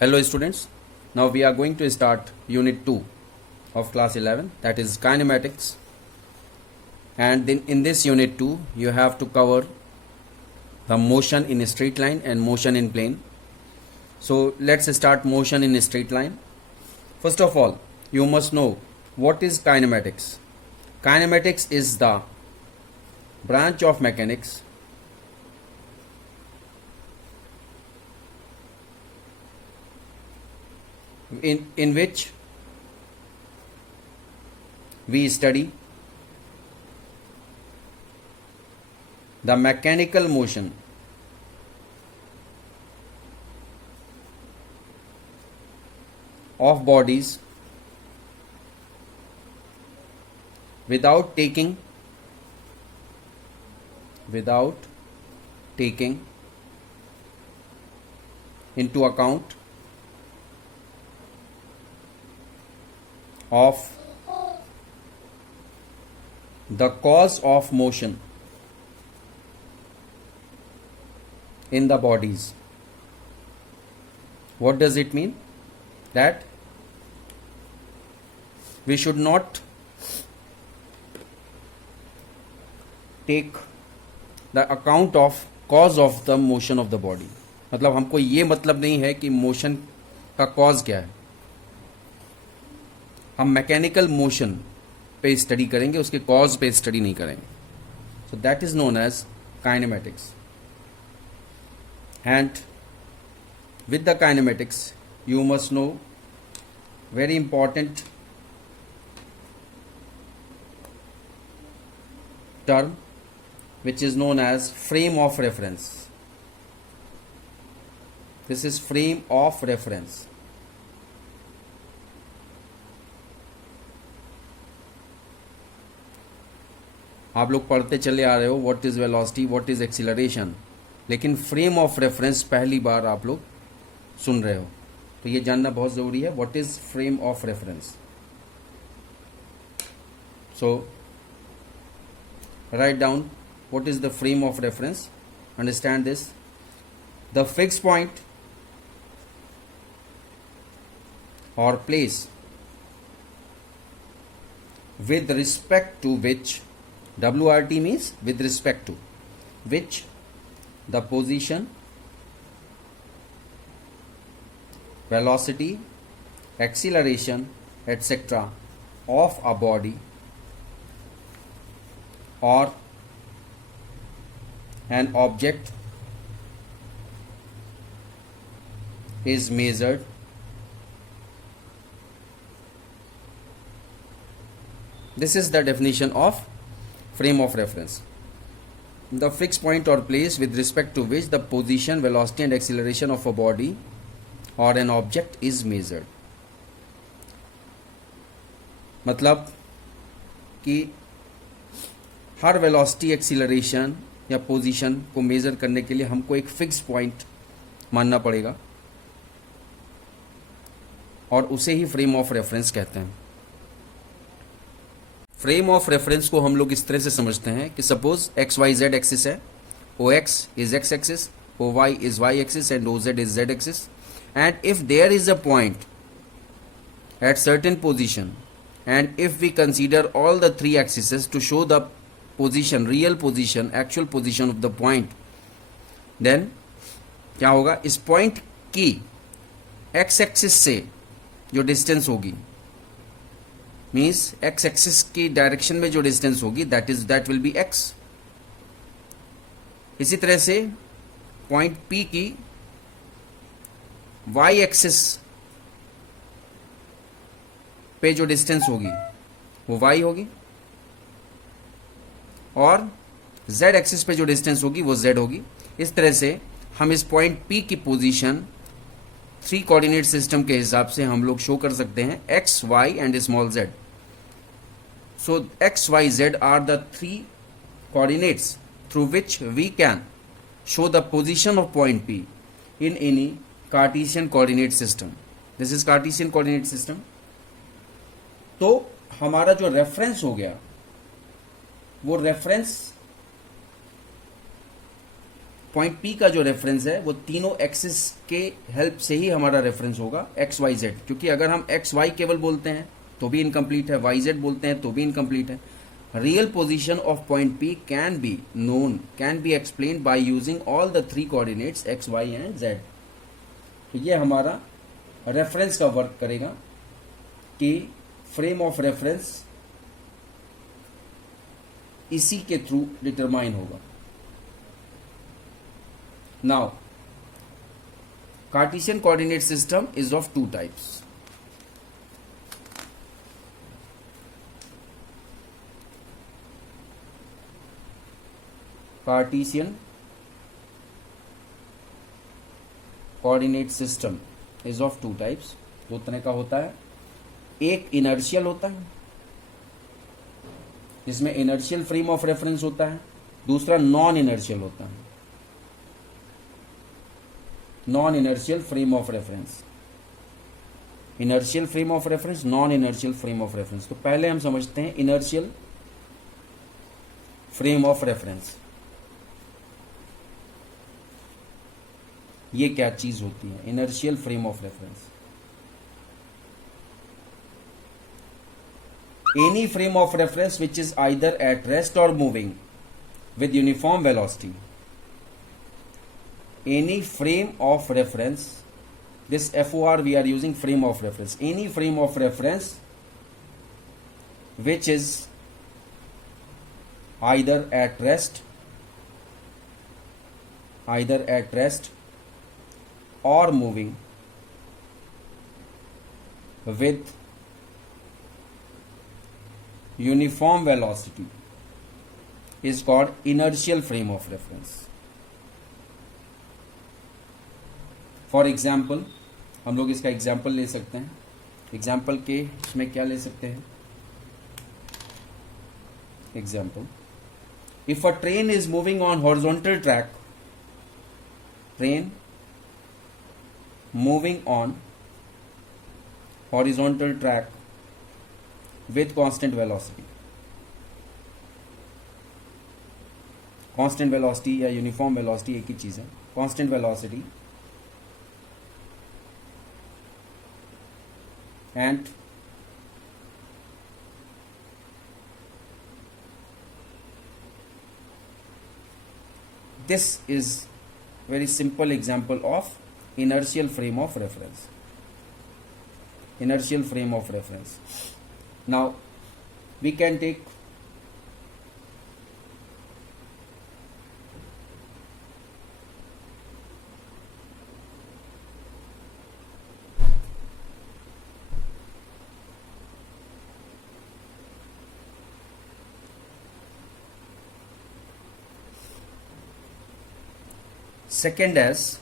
Hello students, now we are going to start unit 2 of class 11, that is kinematics, and then in this unit 2 you have to cover the motion in a straight line and motion in plane. So let's start motion in a straight line. First of all, you must know what is kinematics. Kinematics is the branch of mechanics in which we study the mechanical motion of bodies without taking into account of the cause of motion in the bodies. What does it mean? That we should not take the account of cause of the motion of the body. मतलब हमको ये मतलब नहीं है कि motion का cause क्या है, हम मैकेनिकल मोशन पे स्टडी करेंगे, उसके कॉज पे स्टडी नहीं करेंगे. So that is known as kinematics. And with the kinematics you must know very important term which is known as frame of reference. This is frame of reference. आप लोग पढ़ते चले आ रहे हो what is velocity, what is acceleration, लेकिन frame of reference पहली बार आप लोग सुन रहे हो, तो ये जानना बहुत ज़रूरी है. What is frame of reference? So write down what is the frame of reference. Understand this. The fix point और place with respect to which, WRT means with respect to which the position, velocity, acceleration, etc. of a body or an object is measured This is the definition of frame of reference. The fixed point or place with respect to which the position, velocity and acceleration of a body or an object is measured. मतलब कि हर velocity, acceleration या position को measure करने के लिए हमको एक fix point मानना पड़ेगा और उसे ही फ्रेम ऑफ रेफरेंस कहते हैं. फ्रेम ऑफ रेफरेंस को हम लोग इस तरह से समझते हैं कि suppose X Y Z axis है, O X is X axis, O Y is Y axis and O Z is Z axis, and if there is a point at certain position and if we consider all the three axes to show the position, real position, actual position of the point, then क्या होगा? इस point की x axis से जो distance होगी, means x axis की direction में जो डिस्टेंस होगी, दैट विल बी एक्स. इसी तरह से पॉइंट पी की वाई एक्सिस पे जो डिस्टेंस होगी वो वाई होगी और जेड एक्सिस पे जो डिस्टेंस होगी वो जेड होगी. इस तरह से हम इस पॉइंट पी की पोजीशन 3 कोऑर्डिनेट सिस्टम के हिसाब से हम लोग शो कर सकते हैं X, Y and small Z. So x, y, z are the 3 coordinates through which we can show the position of point P in any Cartesian coordinate system. This is Cartesian coordinate system. तो हमारा जो reference हो गया, वो reference point P का जो reference है वो तीनों एक्सिस के हेल्प से ही हमारा रेफरेंस होगा एक्स वाई जेड, क्योंकि अगर हम एक्स वाई केवल बोलते हैं तो भी इनकम्प्लीट है, वाई जेड बोलते हैं तो भी इनकम्प्लीट है. Real position of point P can be known, can be explain by using all the three coordinates X Y and Z. तो ये हमारा रेफरेंस का वर्क करेगा कि फ्रेम ऑफ रेफरेंस इसी के थ्रू डिटरमाइन होगा. Now, Cartesian coordinate system is of two types. Cartesian coordinate system is of two types. दो तरह का होता है. एक इनर्शियल होता है जिसमें इनर्शियल फ्रेम ऑफ रेफरेंस होता है, दूसरा नॉन इनर्शियल होता है. Non inertial frame of reference, inertial frame of reference, non inertial frame of reference. तो पहले हम समझते हैं इनर्शियल फ्रेम ऑफ रेफरेंस. ये क्या चीज होती है inertial frame of reference? Any frame of reference which is either at rest और moving with uniform velocity. Any frame of reference, this FOR we are using frame of reference, any frame of reference which is either at rest or moving with uniform velocity is called inertial frame of reference. For example हम लोग इसका example ले सकते हैं. Example के इसमें क्या ले सकते हैं? Example, if a train is moving on horizontal track, train moving on horizontal track with constant velocity. Constant velocity या यूनिफॉर्म वेलोसिटी एक ही चीज है. Constant velocity and this is very simple example of inertial frame of reference. Inertial frame of reference. Now we can take second as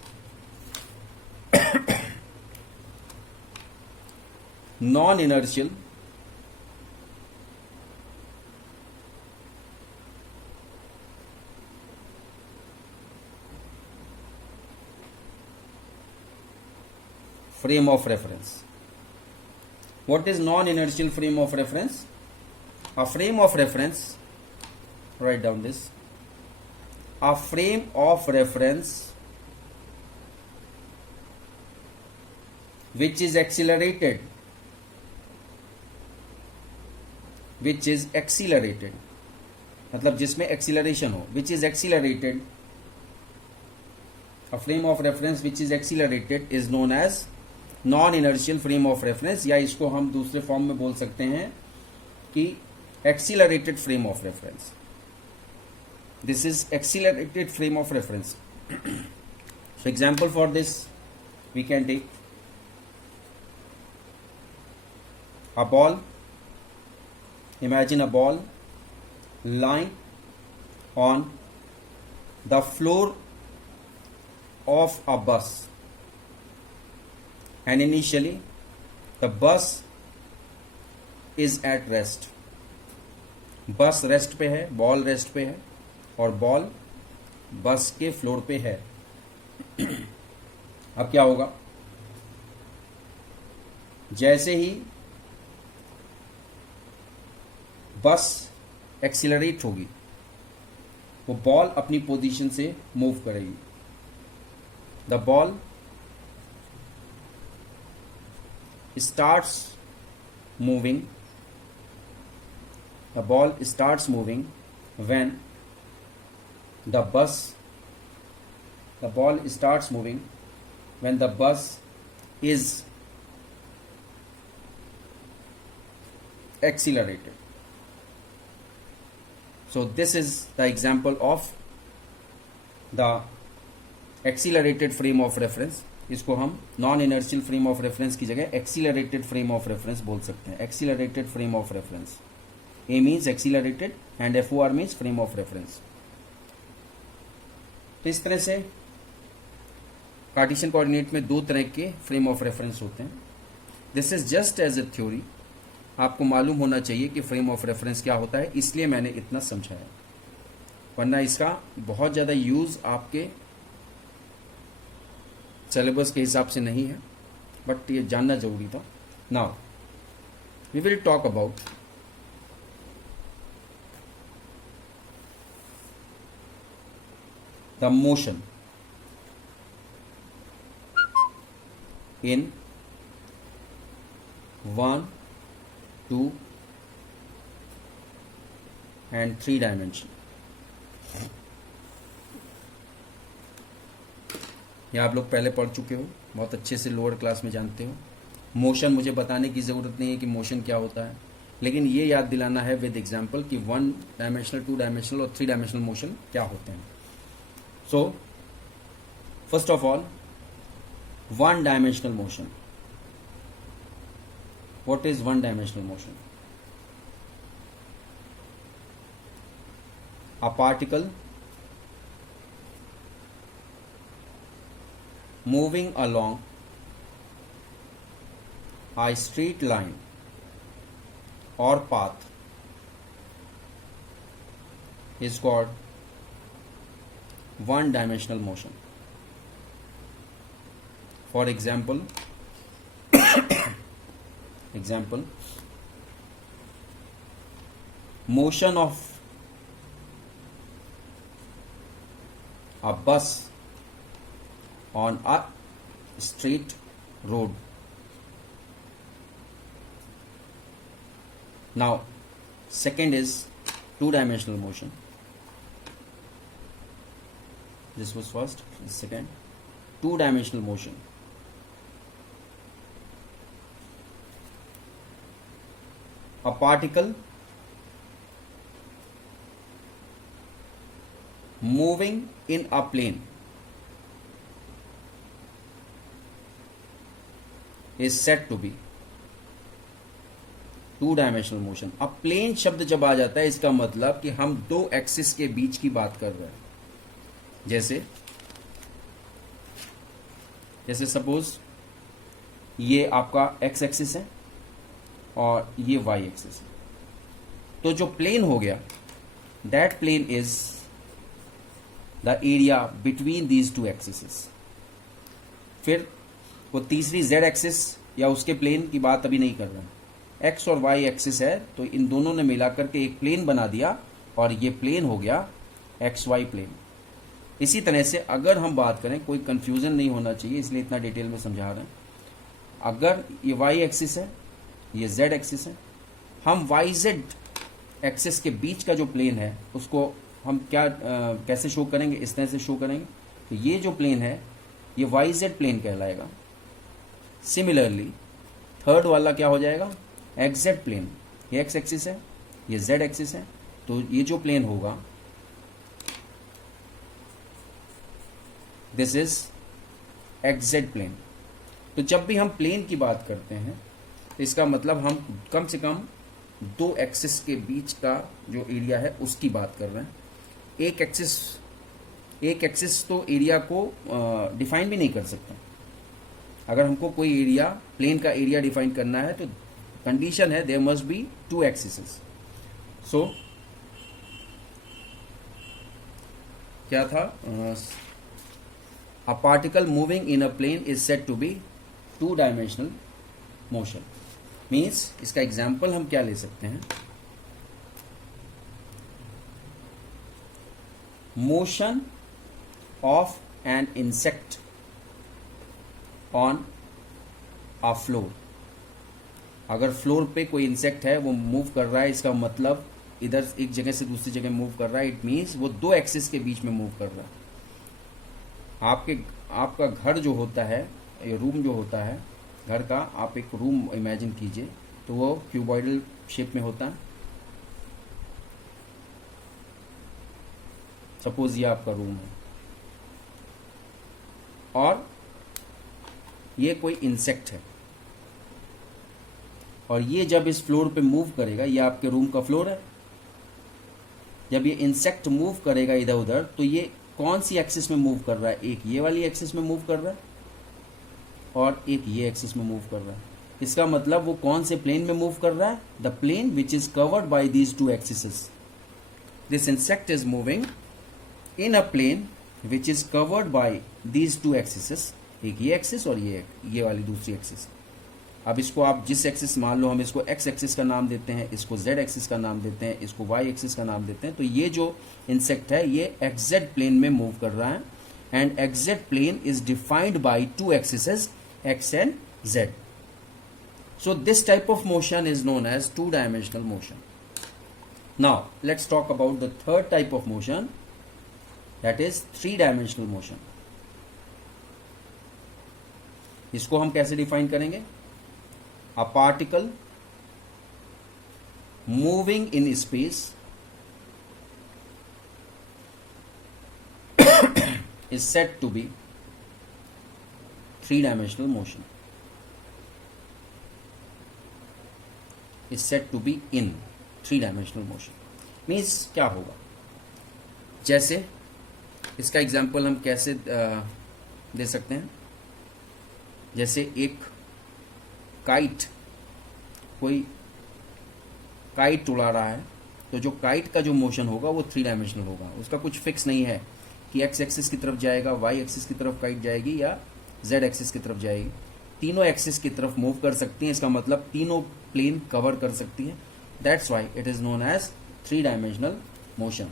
non-inertial frame of reference. What is non-inertial frame of reference? A frame of reference, write down this, a frame of reference which is accelerated, मतलब जिसमें acceleration हो, which is accelerated, a frame of reference which is accelerated is known as non-inertial frame of reference, या इसको हम दूसरे form में बोल सकते हैं कि accelerated frame of reference. This is accelerated frame of reference. So example for this we can take a ball. Imagine a ball lying on the floor of a bus, and initially the bus is at rest. बस rest पे है, ball rest पे है और ball बस के floor पे है. अब क्या होगा? जैसे ही बस एक्सीलरेट होगी, वो बॉल अपनी पोजीशन से मूव करेगी। The ball starts moving, the ball starts moving when the ball starts moving when the bus is accelerated. So this is the example of the accelerated frame of reference. इसको हम non inertial frame of reference की जगह accelerated frame of reference बोल सकते हैं। Accelerated frame of reference, A means accelerated and F O R means frame of reference. तो इस तरह से कार्टेशियन कोऑर्डिनेट में दो तरह के फ्रेम ऑफ रेफरेंस होते हैं। This is just as a theory, आपको मालूम होना चाहिए कि फ्रेम ऑफ रेफरेंस क्या होता है, इसलिए मैंने इतना समझाया, वरना इसका बहुत ज़्यादा यूज़ आपके सिलेबस के हिसाब से नहीं है, बट ये जानना जरूरी था। Now we will talk about the motion in 1, 2 and 3 dimension। ये आप लोग पहले पढ़ चुके हो, बहुत अच्छे से लोअर क्लास में जानते हो। मोशन मुझे बताने की ज़रूरत नहीं है कि मोशन क्या होता है, लेकिन ये याद दिलाना है विद एग्जांपल कि 1 डायमेंशनल, 2 डायमेंशनल और 3 डायमेंशनल मोशन क्या होते हैं। So first of all, one dimensional motion. What is one dimensional motion? A particle moving along a straight line or path is called one dimensional motion. For example, motion of a bus on a straight road. Now, second is two-dimensional motion. This was first, this second. Two-dimensional motion. A particle moving in a plane is said to be two-dimensional motion। अब plane शब्द जब आ जाता है, इसका मतलब कि हम दो एक्सिस के बीच की बात कर रहे हैं। जैसे सपोज ये आपका एक्स एक्सिस है और ये वाई एक्सिस है, तो जो प्लेन हो गया, that plane is the area between these two axis. फिर वो तीसरी जेड एक्सिस या उसके प्लेन की बात अभी नहीं कर रहे हैं, एक्स और वाई एक्सिस है, तो इन दोनों ने मिलाकर के एक प्लेन बना दिया और ये प्लेन हो गया एक्स वाई प्लेन। इसी तरह से अगर हम बात करें, कोई कंफ्यूजन नहीं होना चाहिए इसलिए इतना डिटेल में समझा रहे हैं, अगर ये वाई एक्सिस है, ये जेड एक्सिस है, हम वाई जेड एक्सिस के बीच का जो प्लेन है उसको हम कैसे शो करेंगे, इस तरह से शो करेंगे। तो ये जो प्लेन है ये वाई जेड प्लेन कहलाएगा। सिमिलरली थर्ड वाला क्या हो जाएगा, एक्स जेड प्लेन। ये एक्स एक्सिस है, ये जेड एक्सिस है, तो ये जो प्लेन होगा this is X Z plane. तो जब भी हम प्लेन की बात करते हैं तो इसका मतलब हम कम से कम दो एक्सिस के बीच का जो एरिया है उसकी बात कर रहे हैं। एक एक्सिस तो एरिया को डिफाइन भी नहीं कर सकता। अगर हमको कोई एरिया, प्लेन का एरिया डिफाइन करना है तो कंडीशन है there must be two axes. So क्या था, a particle moving in a plane is said to be two-dimensional motion। Means इसका एग्जाम्पल हम क्या ले सकते हैं, motion of an insect on a floor. अगर फ्लोर पे कोई इंसेक्ट है वो मूव कर रहा है, इसका मतलब इधर एक जगह से दूसरी जगह मूव कर रहा है, इट मीन्स वो दो एक्सिस के बीच में मूव कर रहा है। आपका घर जो होता है, ये रूम जो होता है घर का, आप एक रूम इमेजिन कीजिए, तो वो क्यूबॉइडल शेप में होता है। सपोज ये आपका रूम है और ये कोई इंसेक्ट है, और ये जब इस फ्लोर पे मूव करेगा, ये आपके रूम का फ्लोर है, जब ये इंसेक्ट मूव करेगा इधर उधर, तो ये कौन सी एक्सिस में मूव कर रहा है? एक ये वाली एक्सिस में मूव कर रहा है और एक ये एक्सिस में मूव कर रहा है। इसका मतलब वो कौन से प्लेन में मूव कर रहा है? The plane which is covered by these two axes. This insect is moving in a plane which is covered by these two axes, एक ये एक्सिस और ये वाली दूसरी एक्सिस। अब इसको आप जिस एक्सिस, मान लो हम इसको एक्स एक्सिस का नाम देते हैं, इसको जेड एक्सिस का नाम देते हैं, इसको वाई एक्सिस का नाम देते हैं, तो ये जो इंसेक्ट है ये एक्सजेड प्लेन में मूव कर रहा है, and X Z plane is defined by two axes X and Z. So this type of motion is known as two-dimensional motion. Now let's talk about the third type of motion, that is three-dimensional motion. इसको हम कैसे define करेंगे? A particle moving in space is said to be three-dimensional motion. Is said to be in three-dimensional motion. Means क्या होगा? जैसे इसका example हम कैसे दे सकते हैं? जैसे एक काइट, कोई काइट उड़ा रहा है, तो जो काइट का जो मोशन होगा वो थ्री डायमेंशनल होगा। उसका कुछ फिक्स नहीं है कि एक्स एक्सिस की तरफ जाएगा, वाई एक्सिस की तरफ काइट जाएगी या जेड एक्सिस की तरफ जाएगी। तीनों एक्सिस की तरफ मूव कर सकती हैं, इसका मतलब तीनों प्लेन कवर कर सकती है। That's why it is known as three dimensional motion.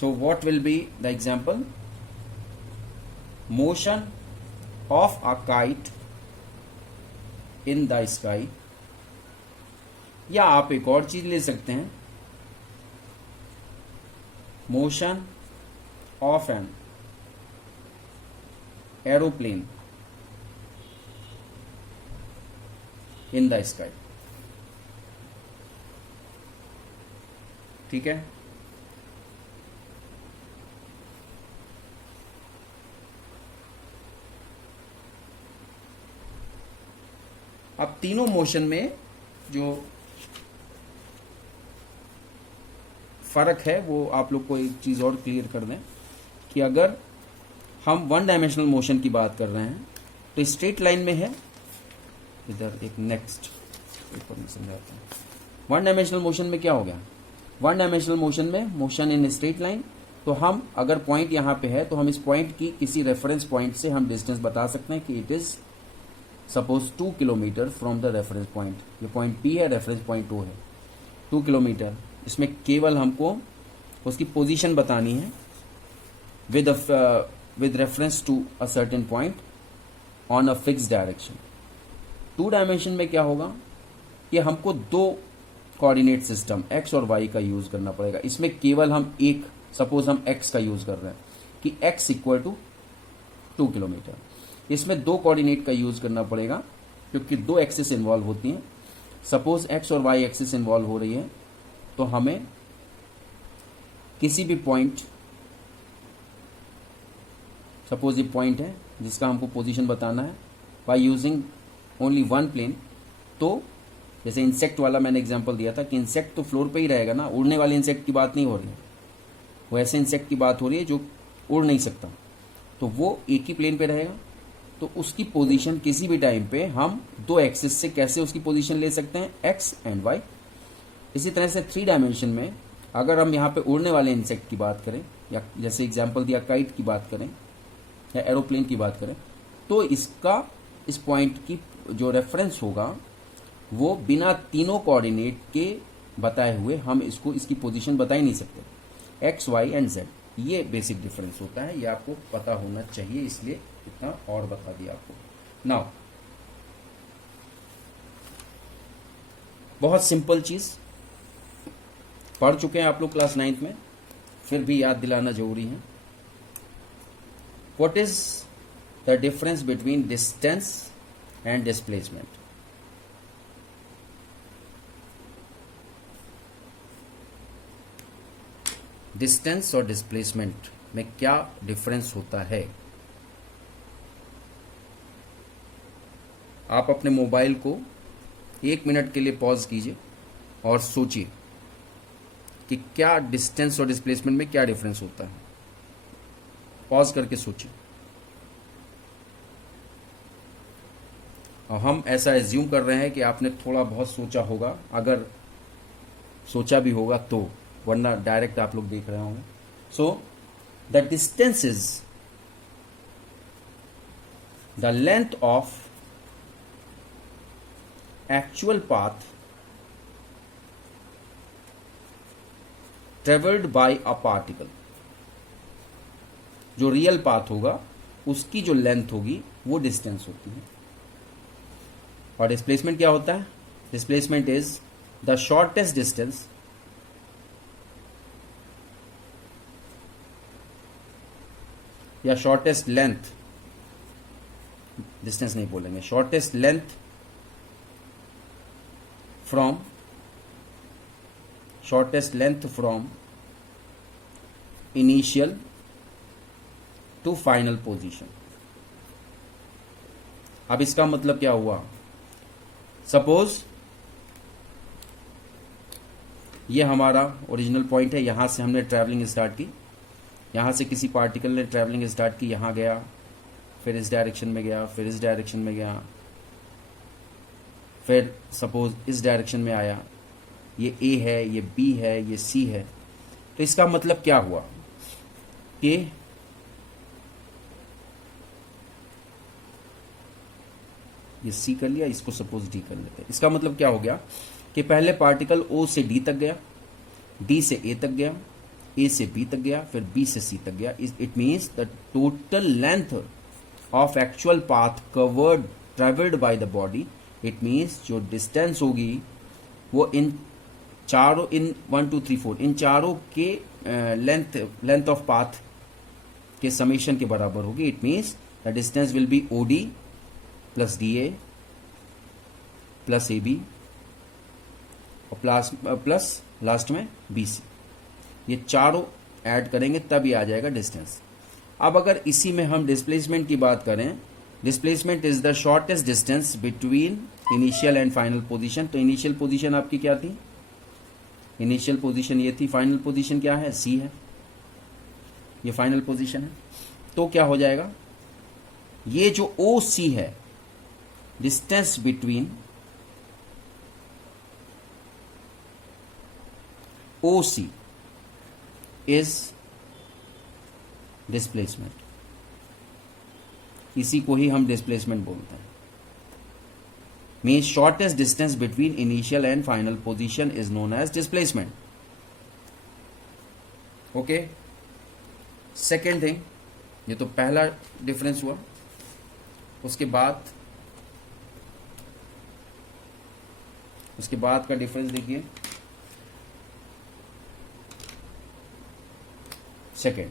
So what will be the example? Motion of a kite in the sky, या आप एक और चीज ले सकते हैं, motion of an aeroplane in the sky. ठीक है? अब तीनों मोशन में जो फर्क है वो आप लोग को एक चीज और क्लियर कर दें कि अगर हम वन डायमेंशनल मोशन की बात कर रहे हैं तो स्ट्रेट लाइन में है, इधर एक नेक्स्ट पेपर में समझाते हैं। वन डायमेंशनल मोशन में क्या हो गया? वन डायमेंशनल मोशन में मोशन इन स्ट्रेट लाइन, तो हम अगर पॉइंट यहाँ पे है तो हम इस पॉइंट की किसी रेफरेंस पॉइंट से हम डिस्टेंस बता सकते हैं कि it is suppose 2 kilometre from the reference point. ये पॉइंट पी है, रेफरेंस पॉइंट ओ है, 2 किलोमीटर। इसमें केवल हमको उसकी पोजीशन बतानी है with reference to a certain point on a fixed direction. Two dimension में क्या होगा कि हमको दो कोऑर्डिनेट सिस्टम x और y का यूज करना पड़ेगा। इसमें केवल हम एक, सपोज हम x का यूज कर रहे हैं कि x इक्वल टू 2 किलोमीटर, इसमें दो कोऑर्डिनेट का यूज करना पड़ेगा क्योंकि दो एक्सिस इन्वॉल्व होती हैं। सपोज x और y एक्सिस इन्वॉल्व हो रही है तो हमें किसी भी पॉइंट, सपोज ये पॉइंट है जिसका हमको पोजीशन बताना है by using only one plane, तो जैसे इंसेक्ट वाला मैंने एग्जांपल दिया था कि इंसेक्ट तो फ्लोर पे ही रहेगा ना, उड़ने वाले इंसेक्ट की बात नहीं हो रही है, वो ऐसे इंसेक्ट की बात हो रही है जो उड़ नहीं सकता, तो वो एक ही प्लेन पे रहेगा। तो उसकी पोजीशन किसी भी टाइम पे हम दो एक्सिस से कैसे उसकी पोजीशन ले सकते हैं, एक्स एंड वाई। इसी तरह से थ्री डायमेंशन में अगर हम यहाँ पे उड़ने वाले इंसेक्ट की बात करें, या जैसे एग्जाम्पल दिया काइट की बात करें या एरोप्लेन की बात करें, तो इसका इस पॉइंट की जो रेफरेंस होगा वो बिना तीनों कोऑर्डिनेट के बताए हुए हम इसको इसकी पोजीशन बता ही नहीं सकते। एक्स वाई एंड जेड, ये बेसिक डिफरेंस होता है, ये आपको पता होना चाहिए, इसलिए इतना और बता दिया आपको। नाउ बहुत सिंपल चीज पढ़ चुके हैं आप लोग क्लास 9th में, फिर भी याद दिलाना जरूरी है। What is the difference between distance and displacement? Distance और डिस्प्लेसमेंट में क्या डिफरेंस होता है? आप अपने मोबाइल को 1 मिनट के लिए पॉज कीजिए और सोचिए कि क्या डिस्टेंस और डिस्प्लेसमेंट में क्या डिफरेंस होता है। पॉज करके सोचिए। और हम ऐसा एज्यूम कर रहे हैं कि आपने थोड़ा बहुत सोचा होगा, अगर सोचा भी होगा तो, वरना डायरेक्ट आप लोग देख रहे होंगे। So the distance is the length of actual path travelled by a particle. जो रियल पाथ होगा उसकी जो लेंथ होगी वो डिस्टेंस होती है। और डिस्प्लेसमेंट क्या होता है? Displacement is the shortest distance या शॉर्टेस्ट लेंथ, डिस्टेंस नहीं बोलेंगे, shortest length from initial to final position. अब इसका मतलब क्या हुआ? सपोज ये हमारा ओरिजिनल पॉइंट है, यहां से हमने ट्रैवलिंग स्टार्ट की, यहां से किसी पार्टिकल ने ट्रैवलिंग स्टार्ट की, यहां गया, फिर इस डायरेक्शन में गया, फिर इस डायरेक्शन में गया, फिर सपोज इस डायरेक्शन में आया। ये ए है, ये बी है, ये सी है। तो इसका मतलब क्या हुआ कि ये सी कर लिया, इसको सपोज डी कर लेते हैं। इसका मतलब क्या हो गया कि पहले पार्टिकल ओ से डी तक गया, डी से ए तक गया, ए से बी तक गया, फिर बी से सी तक गया। It means the total length of actual path covered travelled by the body, it means जो डिस्टेंस होगी वो इन चारों, इन 1 2 3 4, इन चारों के लेंथ ऑफ पाथ के समेशन के बराबर होगी। It means the distance will be O D plus D A plus A B और प्लस लास्ट में बी सी। ये चारों ऐड करेंगे तब ये आ जाएगा डिस्टेंस। अब अगर इसी में हम डिस्प्लेसमेंट की बात करें, displacement is the shortest distance between initial and final position. तो इनिशियल पोजीशन आपकी क्या थी? इनिशियल पोजीशन ये थी। फाइनल पोजीशन क्या है? सी है। ये फाइनल पोजीशन है। तो क्या हो जाएगा? ये जो ओ सी है, distance between O C is displacement. इसी को ही हम डिस्प्लेसमेंट बोलते हैं। Means shortest distance between initial and final position is known as displacement. Okay, second thing, ये तो पहला डिफरेंस हुआ। उसके बाद का डिफरेंस देखिए, second,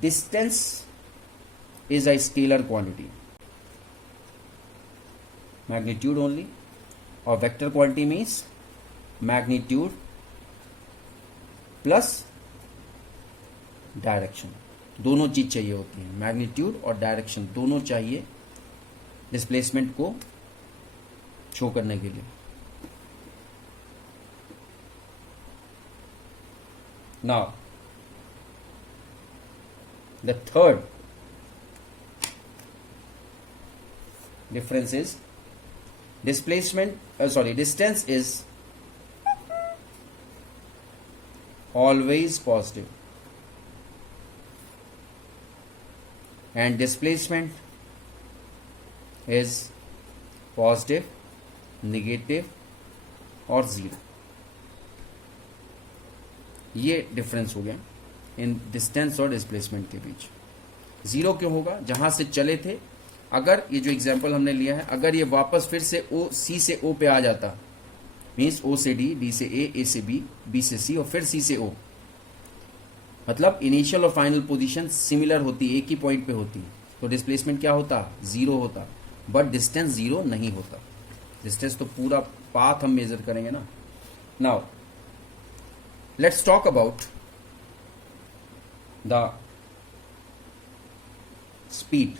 distance is a scalar quantity, magnitude only, or vector quantity means magnitude plus direction. दोनों चीज चाहिए होती है, मैग्नीट्यूड और डायरेक्शन दोनों चाहिए डिस्प्लेसमेंट को शो करने के लिए। Now the third difference is distance is always positive and displacement is positive, negative और 0, ये डिफरेंस हो गया इन डिस्टेंस और डिस्प्लेसमेंट के बीच। 0 क्यों होगा? जहां से चले थे, अगर ये जो एग्जांपल हमने लिया है, अगर ये वापस फिर से ओ सी से ओ पे आ जाता, मीन्स ओ से डी, डी से ए से बी, बी से सी और फिर सी से ओ, मतलब इनिशियल और फाइनल पोजीशन सिमिलर होती, एक ही पॉइंट पे होती, तो डिस्प्लेसमेंट क्या होता? 0 होता। बट डिस्टेंस 0 नहीं होता। डिस्टेंस तो पूरा पाथ हम मेजर करेंगे ना। Now let's talk about the speed.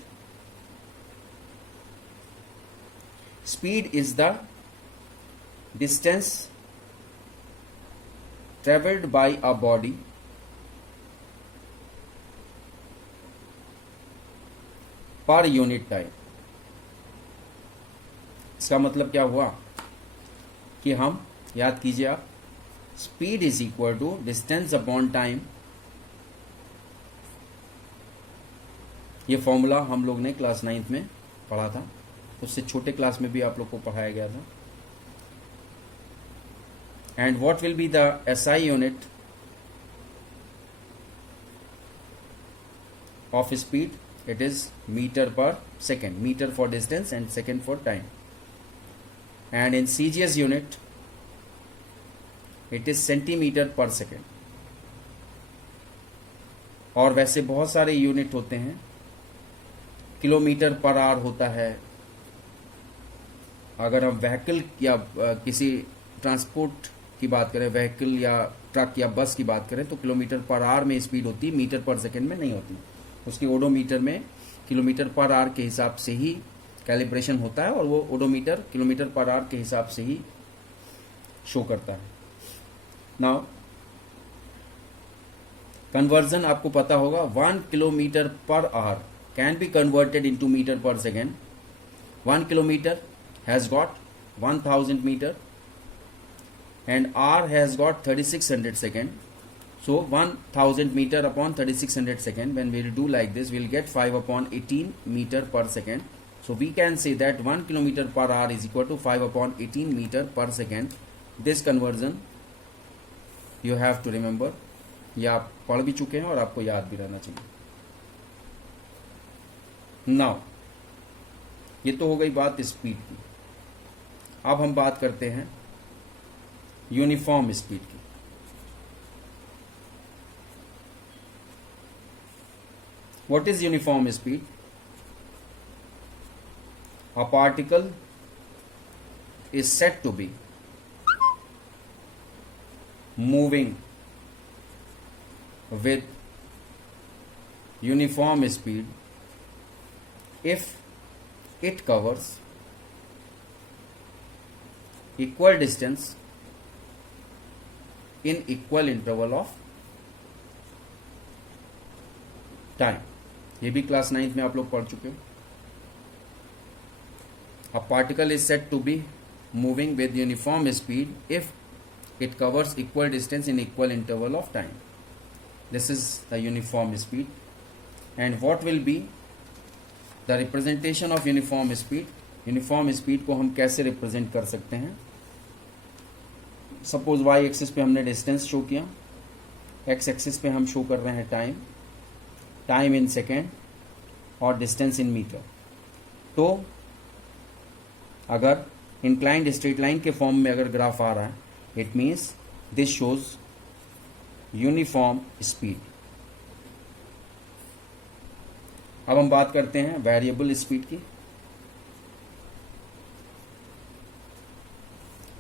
Speed is the distance traveled by a body per unit time. इसका मतलब क्या हुआ कि हम याद कीजिए आप, speed is equal to distance upon time. ये फॉर्मूला हम लोग ने क्लास 9th में पढ़ा था, उससे छोटे क्लास में भी आप लोग को पढ़ाया गया था. And what will be the SI unit of speed? It is metre per second. Metre for distance and second for time. And in CGS unit it is centimetre per second. और वैसे बहुत सारे यूनिट होते हैं. Kilometre per our होता है. अगर हम व्हीकल या किसी ट्रांसपोर्ट की बात करें, व्हीकल या ट्रक या बस की बात करें, तो किलोमीटर पर आवर में स्पीड होती है, मीटर पर सेकंड में नहीं होती. उसकी ओडोमीटर में किलोमीटर पर आवर के हिसाब से ही कैलिब्रेशन होता है और वो ओडोमीटर किलोमीटर पर आवर के हिसाब से ही शो करता है. नाउ कन्वर्जन आपको पता होगा. 1 kilometre per hour can be converted into metre per second. 1 kilometre has got 1000 meter and R has got 3600 second. So 1000 meter upon 3600 second, when we will do like this, we will get 5 upon 18 meter per second. So we can say that 1 kilometer per hour is equal to 5 upon 18 meter per second. This conversion you have to remember. ये आप पढ़ भी चुके हैं और आपको याद भी रहना चाहिए. Now ये तो हो गई बात स्पीड की. अब हम बात करते हैं यूनिफॉर्म स्पीड की. What is uniform speed? A particle is said to be moving with uniform speed if it covers equal distance in equal interval of time. ये भी क्लास 9th में आप लोग पढ़ चुके हो. A particle is said to be moving with uniform speed if it covers equal distance in equal interval of time. This is the uniform speed. And what will be the representation of uniform speed? Uniform speed को हम कैसे represent कर सकते हैं? Suppose Y axis पे हमने distance show किया, x axis पे हम शो कर रहे हैं टाइम, टाइम इन सेकेंड और डिस्टेंस इन मीटर. तो अगर इंक्लाइंड स्ट्रेट लाइन के फॉर्म में अगर ग्राफ आ रहा है, it means this shows uniform speed. अब हम बात करते हैं वेरिएबल स्पीड की.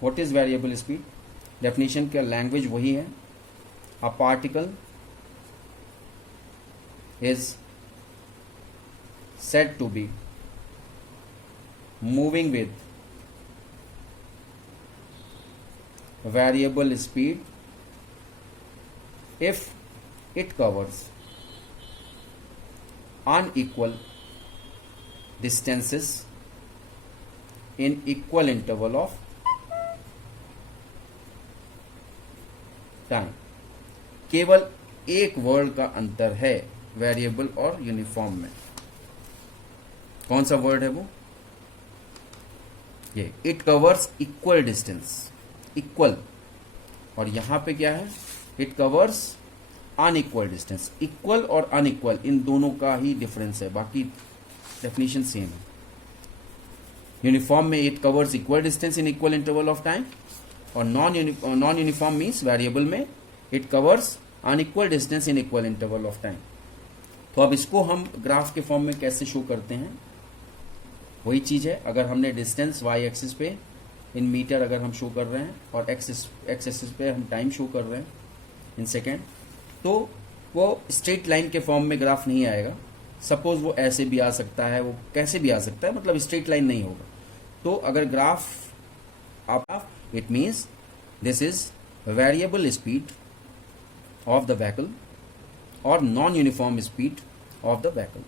What is variable speed? Definition का लैंग्वेज वही है. अ particle is said to be moving with variable speed if it covers unequal distances in equal interval of time. केवल एक वर्ड का अंतर है वेरिएबल और यूनिफॉर्म में. कौन सा वर्ड है वो? ये it covers equal distance. Equal, और यहां पे क्या है, it covers unequal distance. Equal और अनइक्वल इन दोनों का ही डिफरेंस है, बाकी डेफिनेशन सेम है। यूनिफॉर्म में it covers equal distance in equal interval of time, और नॉन यूनिफॉर्म मीन्स वेरिएबल में it covers unequal distance in equal interval of time. तो अब इसको हम ग्राफ के फॉर्म में कैसे शो करते हैं, वही चीज है। अगर हमने डिस्टेंस वाई एक्सिस पे इन मीटर अगर हम शो कर रहे हैं और एक्स एक्सिस पे हम टाइम शो कर रहे हैं इन सेकेंड, तो वो स्ट्रेट लाइन के फॉर्म में ग्राफ नहीं आएगा। सपोज वो ऐसे भी आ सकता है, वो कैसे भी आ सकता है, मतलब स्ट्रेट लाइन नहीं होगा। तो अगर ग्राफ आप, it means this is variable speed of the vehicle और non uniform speed of the vehicle.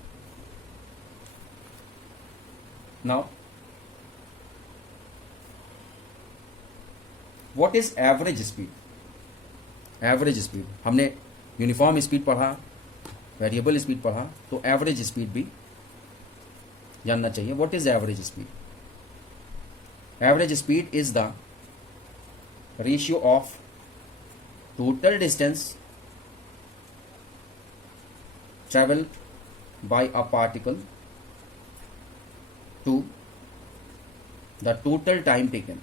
Now what is average speed? Average speed, हमने यूनिफॉर्म स्पीड पढ़ा, वेरिएबल स्पीड पढ़ा, तो एवरेज स्पीड भी जानना चाहिए। What is average speed? Average speed is the ratio of total distance traveled by a particle to the total time taken.